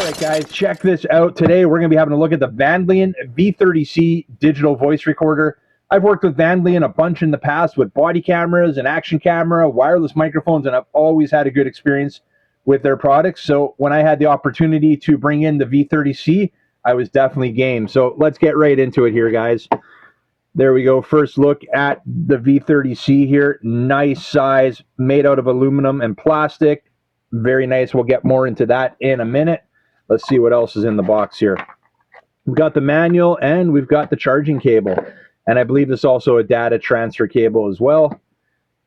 All right, guys, check this out. Today, we're going to be having a look at the Vandlion V30C digital voice recorder. I've worked with Vandlion a bunch in the past with body cameras and action camera, wireless microphones, and I've always had a good experience with their products. So when I had the opportunity to bring in the V30C, I was definitely game. So let's get right into it here, guys. There we go. First look at the V30C here. Nice size, made out of aluminum and plastic. Very nice. We'll get more into that in a minute. Let's see what else is in the box here. We've got the manual and we've got the charging cable. And I believe this is also a data transfer cable as well.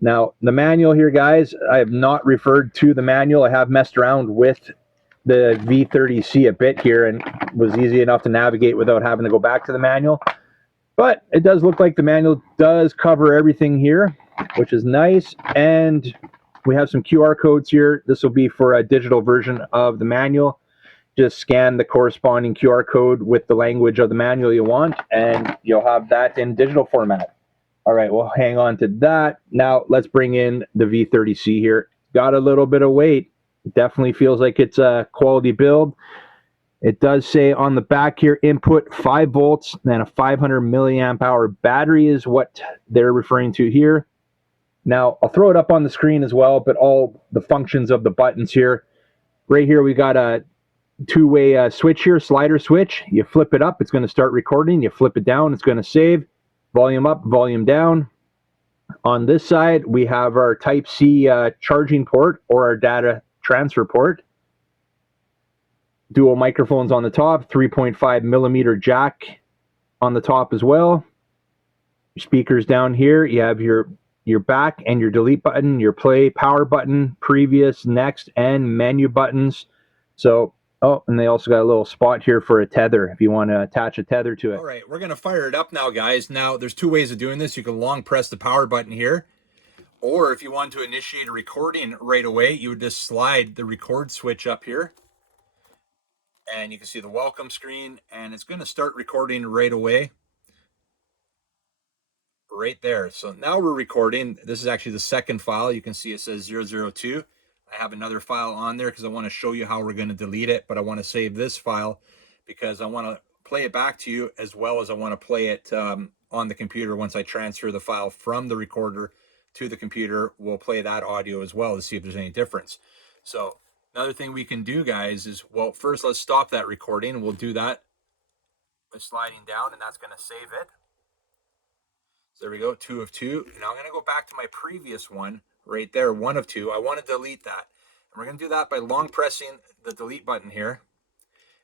Now, the manual here, guys, I have not referred to the manual. I have messed around with the V30C a bit here and was easy enough to navigate without having to go back to the manual. But it does look like the manual does cover everything here, which is nice. And we have some QR codes here. This will be for a digital version of the manual. Just scan the corresponding QR code with the language of the manual you want, and you'll have that in digital format. All right, we'll hang on to that. Now, let's bring in the V30C here. Got a little bit of weight. Definitely feels like it's a quality build. It does say on the back here, input 5 volts, and a 500 milliamp hour battery is what they're referring to here. Now, I'll throw it up on the screen as well, but all the functions of the buttons here. Right here, we got a two-way switch here, slider switch. You flip it up, it's going to start recording. You flip it down, it's going to save. Volume up, volume down. On this side, we have our Type-C charging port or our data transfer port. Dual microphones on the top, 3.5 millimeter jack on the top as well. Speakers down here, you have your back and your delete button, your play, power button, previous, next, and menu buttons. So, oh, and they also got a little spot here for a tether if you want to attach a tether to it. All right, we're going to fire it up now, guys. Now, there's two ways of doing this. You can long press the power button here, or if you want to initiate a recording right away, you would just slide the record switch up here. And you can see the welcome screen, and it's going to start recording right away. Right there. So now we're recording. This is actually the second file. You can see it says 002. I have another file on there because I want to show you how we're going to delete it, but I want to save this file because I want to play it back to you as well as I want to play it on the computer. Once I transfer the file from the recorder to the computer, we'll play that audio as well to see if there's any difference. So another thing we can do, guys, is, well, first let's stop that recording. We'll do that by sliding down, and that's going to save it. So there we go, 2 of 2. Now I'm going to go back to my previous one right there, 1 of 2. I want to delete that. And we're going to do that by long pressing the delete button here.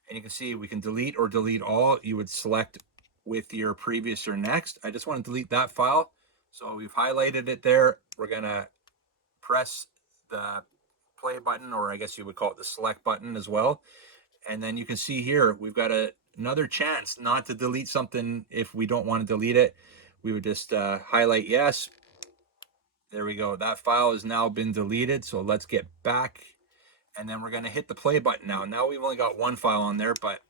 And you can see we can delete or delete all. You would select with your previous or next. I just want to delete that file. So we've highlighted it there. We're going to press the play button, or I guess you would call it the select button as well. And then you can see here, we've got another chance not to delete something if we don't want to delete it. We would just highlight yes. There we go. That file has now been deleted. So let's get back. And then we're going to hit the play button now. Now we've only got one file on there, but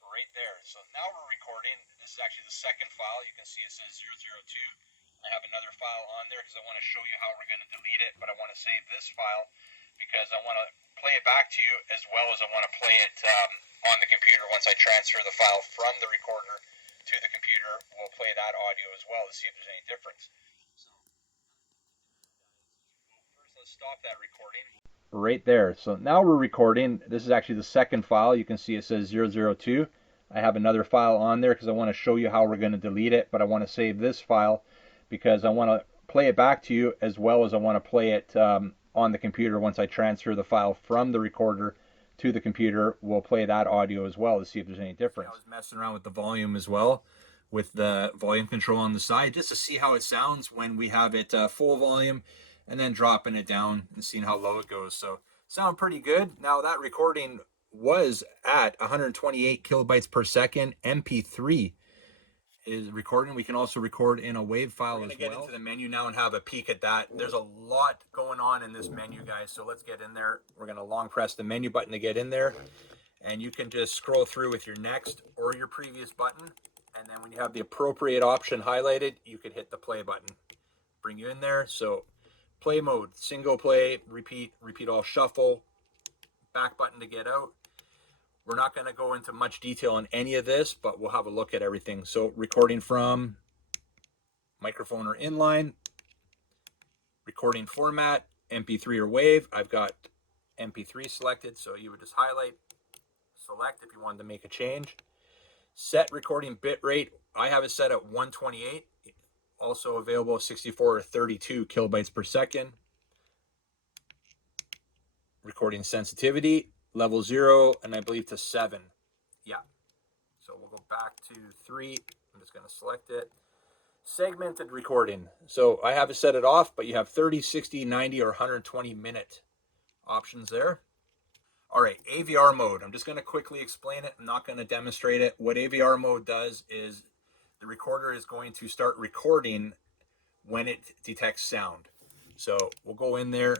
right there. So now we're recording. This is actually the second file. You can see it says 002. I have another file on there because I want to show you how we're going to delete it, but I want to save this file because I want to play it back to you as well as I want to play it on the computer. Once I transfer the file from the recorder to the computer, we'll play that audio as well to see if there's any difference. So first, let's stop that recording. Right there. So now we're recording. This is actually the second file. You can see it says 002. I have another file on there because I want to show you how we're going to delete it, but I want to save this file because I want to play it back to you as well as I want to play it on the computer. Once I transfer the file from the recorder to the computer, we'll play that audio as well to see if there's any difference. I was messing around with the volume as well, with the volume control on the side, just to see how it sounds when we have it full volume, and then dropping it down and seeing how low it goes. So sound pretty good. Now that recording was at 128 kilobytes per second. MP3 is recording. We can also record in a WAV file as well. We're going to get into the menu now and have a peek at that. There's a lot going on in this menu, guys, so let's get in there. We're going to long press the menu button to get in there, and you can just scroll through with your next or your previous button, and then when you have the appropriate option highlighted, you could hit the play button. Bring you in there. So play mode, single play, repeat all, shuffle, back button to get out. We're not going to go into much detail on any of this, but we'll have a look at everything. So recording from microphone or inline, recording format, MP3 or WAV. I've got MP3 selected, so you would just highlight, select if you wanted to make a change. Set recording bit rate, I have it set at 128, also available 64 or 32 kilobytes per second. Recording sensitivity, level 0, and I believe to 7. Yeah. So we'll go back to 3. I'm just going to select it. Segmented recording. So I have it set it off, but you have 30, 60, 90, or 120 minute options there. All right, AVR mode. I'm just going to quickly explain it. I'm not going to demonstrate it. What AVR mode does is the recorder is going to start recording when it detects sound. So we'll go in there.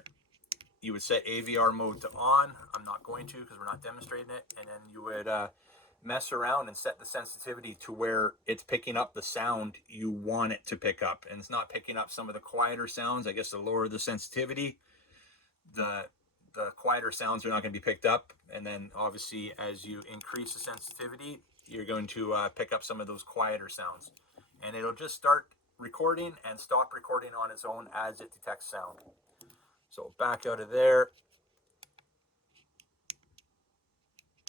You would set AVR mode to on. I'm not going to because we're not demonstrating it. And then you would mess around and set the sensitivity to where it's picking up the sound you want it to pick up. And it's not picking up some of the quieter sounds. I guess to lower the sensitivity, the quieter sounds are not going to be picked up. And then obviously as you increase the sensitivity, you're going to pick up some of those quieter sounds. And it'll just start recording and stop recording on its own as it detects sound. So back out of there.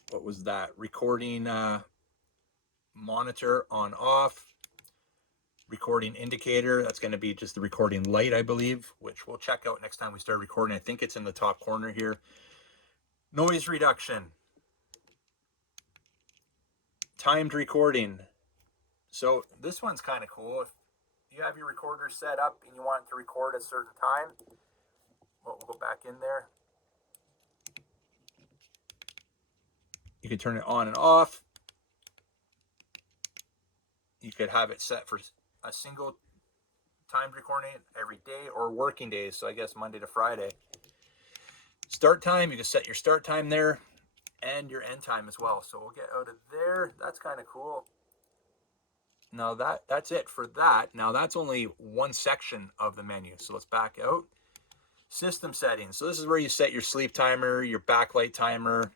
What was that? Recording monitor on off. Recording indicator, that's going to be just the recording light, I believe, which we'll check out next time we start recording. I think it's in the top corner here. Noise reduction. Timed recording. So this one's kind of cool. If you have your recorder set up and you want it to record at a certain time, well, we'll go back in there. You can turn it on and off. You could have it set for a single timed recording every day or working days. So I guess Monday to Friday. Start time, you can set your start time there and your end time as well. So we'll get out of there. That's kind of cool. Now that's it for that. Now that's only one section of the menu. So let's back out. System settings. So this is where you set your sleep timer, your backlight timer.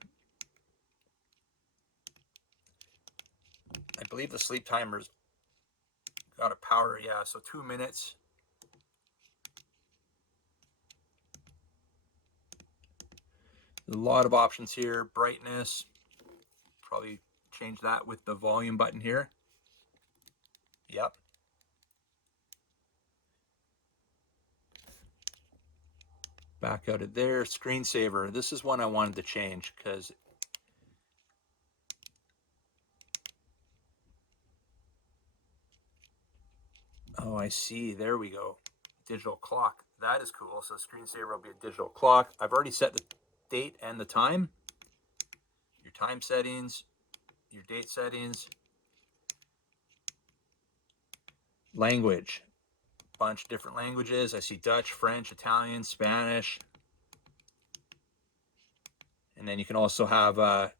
I believe the sleep timer's got a power, yeah, so 2 minutes. A lot of options here. Brightness. Probably change that with the volume button here. Yep. Back out of there. Screensaver. This is one I wanted to change because oh, I see. There we go. Digital clock. That is cool. So screensaver will be a digital clock. I've already set the date and the time. Your time settings, your date settings. Language. Bunch of different languages. I see Dutch, French, Italian, Spanish. And then you can also have a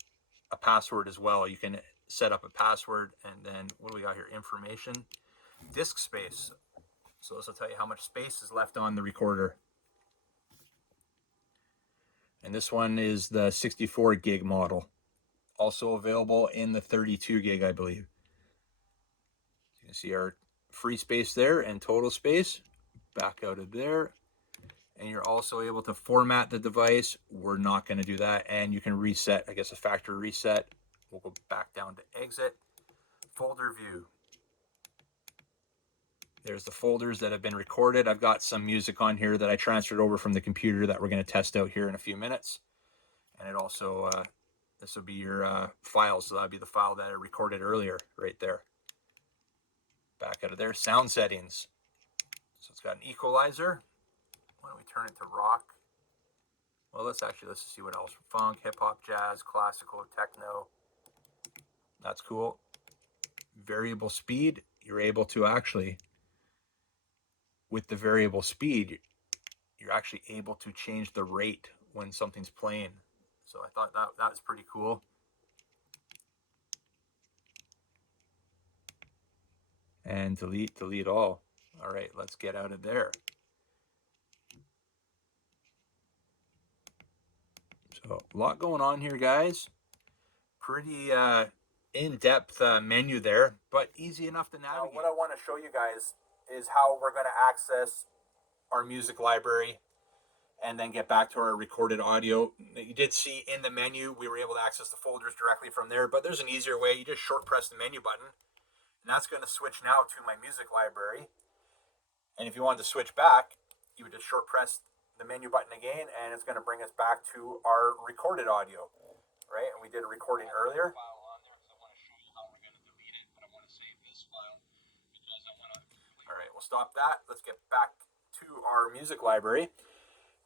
password as well. You can set up a password, and then what do we got here? Information. Disk space. So this will tell you how much space is left on the recorder. And this one is the 64 gig model. Also available in the 32 gig, I believe. You can see our free space there and total space. Back out of there. And you're also able to format the device. We're not going to do that. And you can reset, I guess, a factory reset. We'll go back down to exit. Folder view. There's the folders that have been recorded. I've got some music on here that I transferred over from the computer that we're going to test out here in a few minutes. And it also, this will be your files. So that'll be the file that I recorded earlier right there. Back out of there. Sound settings. So it's got an equalizer. Why don't we turn it to rock? Well, let's see what else. Funk, hip hop, jazz, classical, techno. That's cool. Variable speed. You're able to actually, with the variable speed, you're actually able to change the rate when something's playing. So I thought that was pretty cool. And delete all. All right, let's get out of there. So a lot going on here, guys. Pretty in-depth menu there, but easy enough to navigate. Now, what I want to show you guys is how we're going to access our music library and then get back to our recorded audio. You did see in the menu, we were able to access the folders directly from there, but there's an easier way. You just short press the menu button, and that's going to switch now to my music library. And if you wanted to switch back, you would just short press the menu button again, and it's going to bring us back to our recorded audio, right? And we did a recording earlier. All right, we'll stop that. Let's get back to our music library.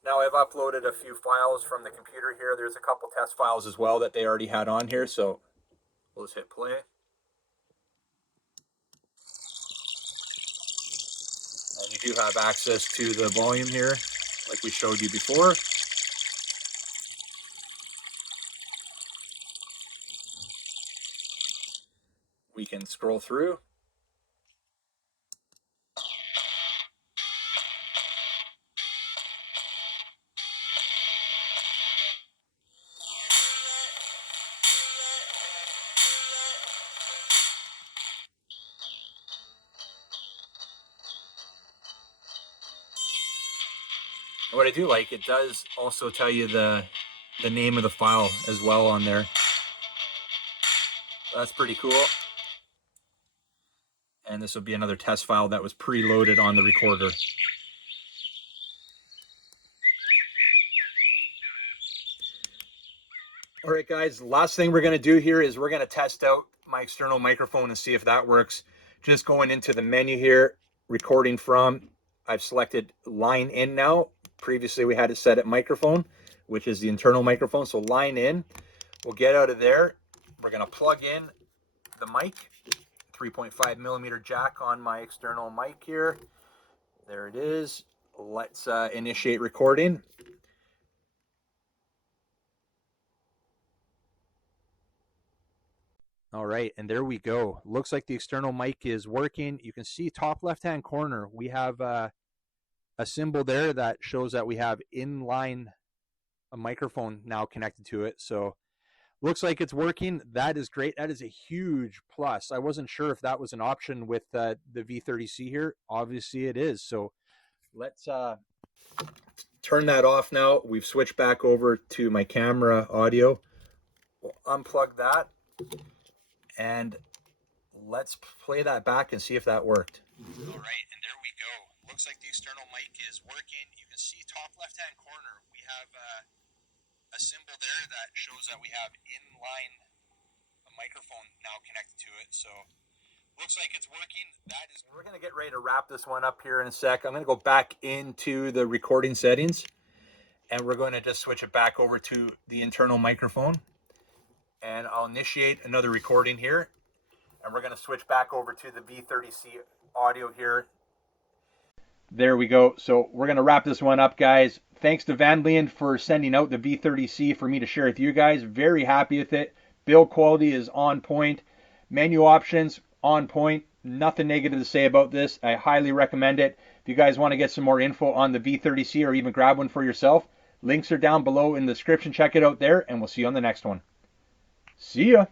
Now I've uploaded a few files from the computer here. There's a couple test files as well that they already had on here, so we'll just hit play. And you do have access to the volume here, like we showed you before. We can scroll through. What I do like, it does also tell you the name of the file as well on there. That's pretty cool. And this will be another test file that was preloaded on the recorder. All right, guys, last thing we're going to do here is we're going to test out my external microphone and see if that works. Just going into the menu here, recording from, I've selected line in now. Previously, we had it set at microphone, which is the internal microphone. So line in, we'll get out of there. We're going to plug in the mic, 3.5 millimeter jack on my external mic here. There it is. Let's initiate recording. All right, and there we go. Looks like the external mic is working. You can see top left-hand corner, we have a symbol there that shows that we have inline a microphone now connected to it. So looks like it's working. That is great. That is a huge plus. I wasn't sure if that was an option with the V30C here. Obviously it is. So let's turn that off now. We've switched back over to my camera audio. We'll unplug that. And let's play that back and see if that worked. All right, and there we go. Looks like the external mic is working. You can see top left-hand corner, we have a symbol there that shows that we have inline a microphone now connected to it. So looks like it's working. We're going to get ready to wrap this one up here in a sec. I'm going to go back into the recording settings, and we're going to just switch it back over to the internal microphone. And I'll initiate another recording here, and we're going to switch back over to the V30C audio here. There we go. So we're going to wrap this one up, guys. Thanks to Vandlion for sending out the V30C for me to share with you guys. Very happy with it. Build quality is on point. Menu options on point. Nothing negative to say about this. I highly recommend it. If you guys want to get some more info on the V30C or even grab one for yourself, links are down below in the description. Check it out there, and we'll see you on the next one. See ya.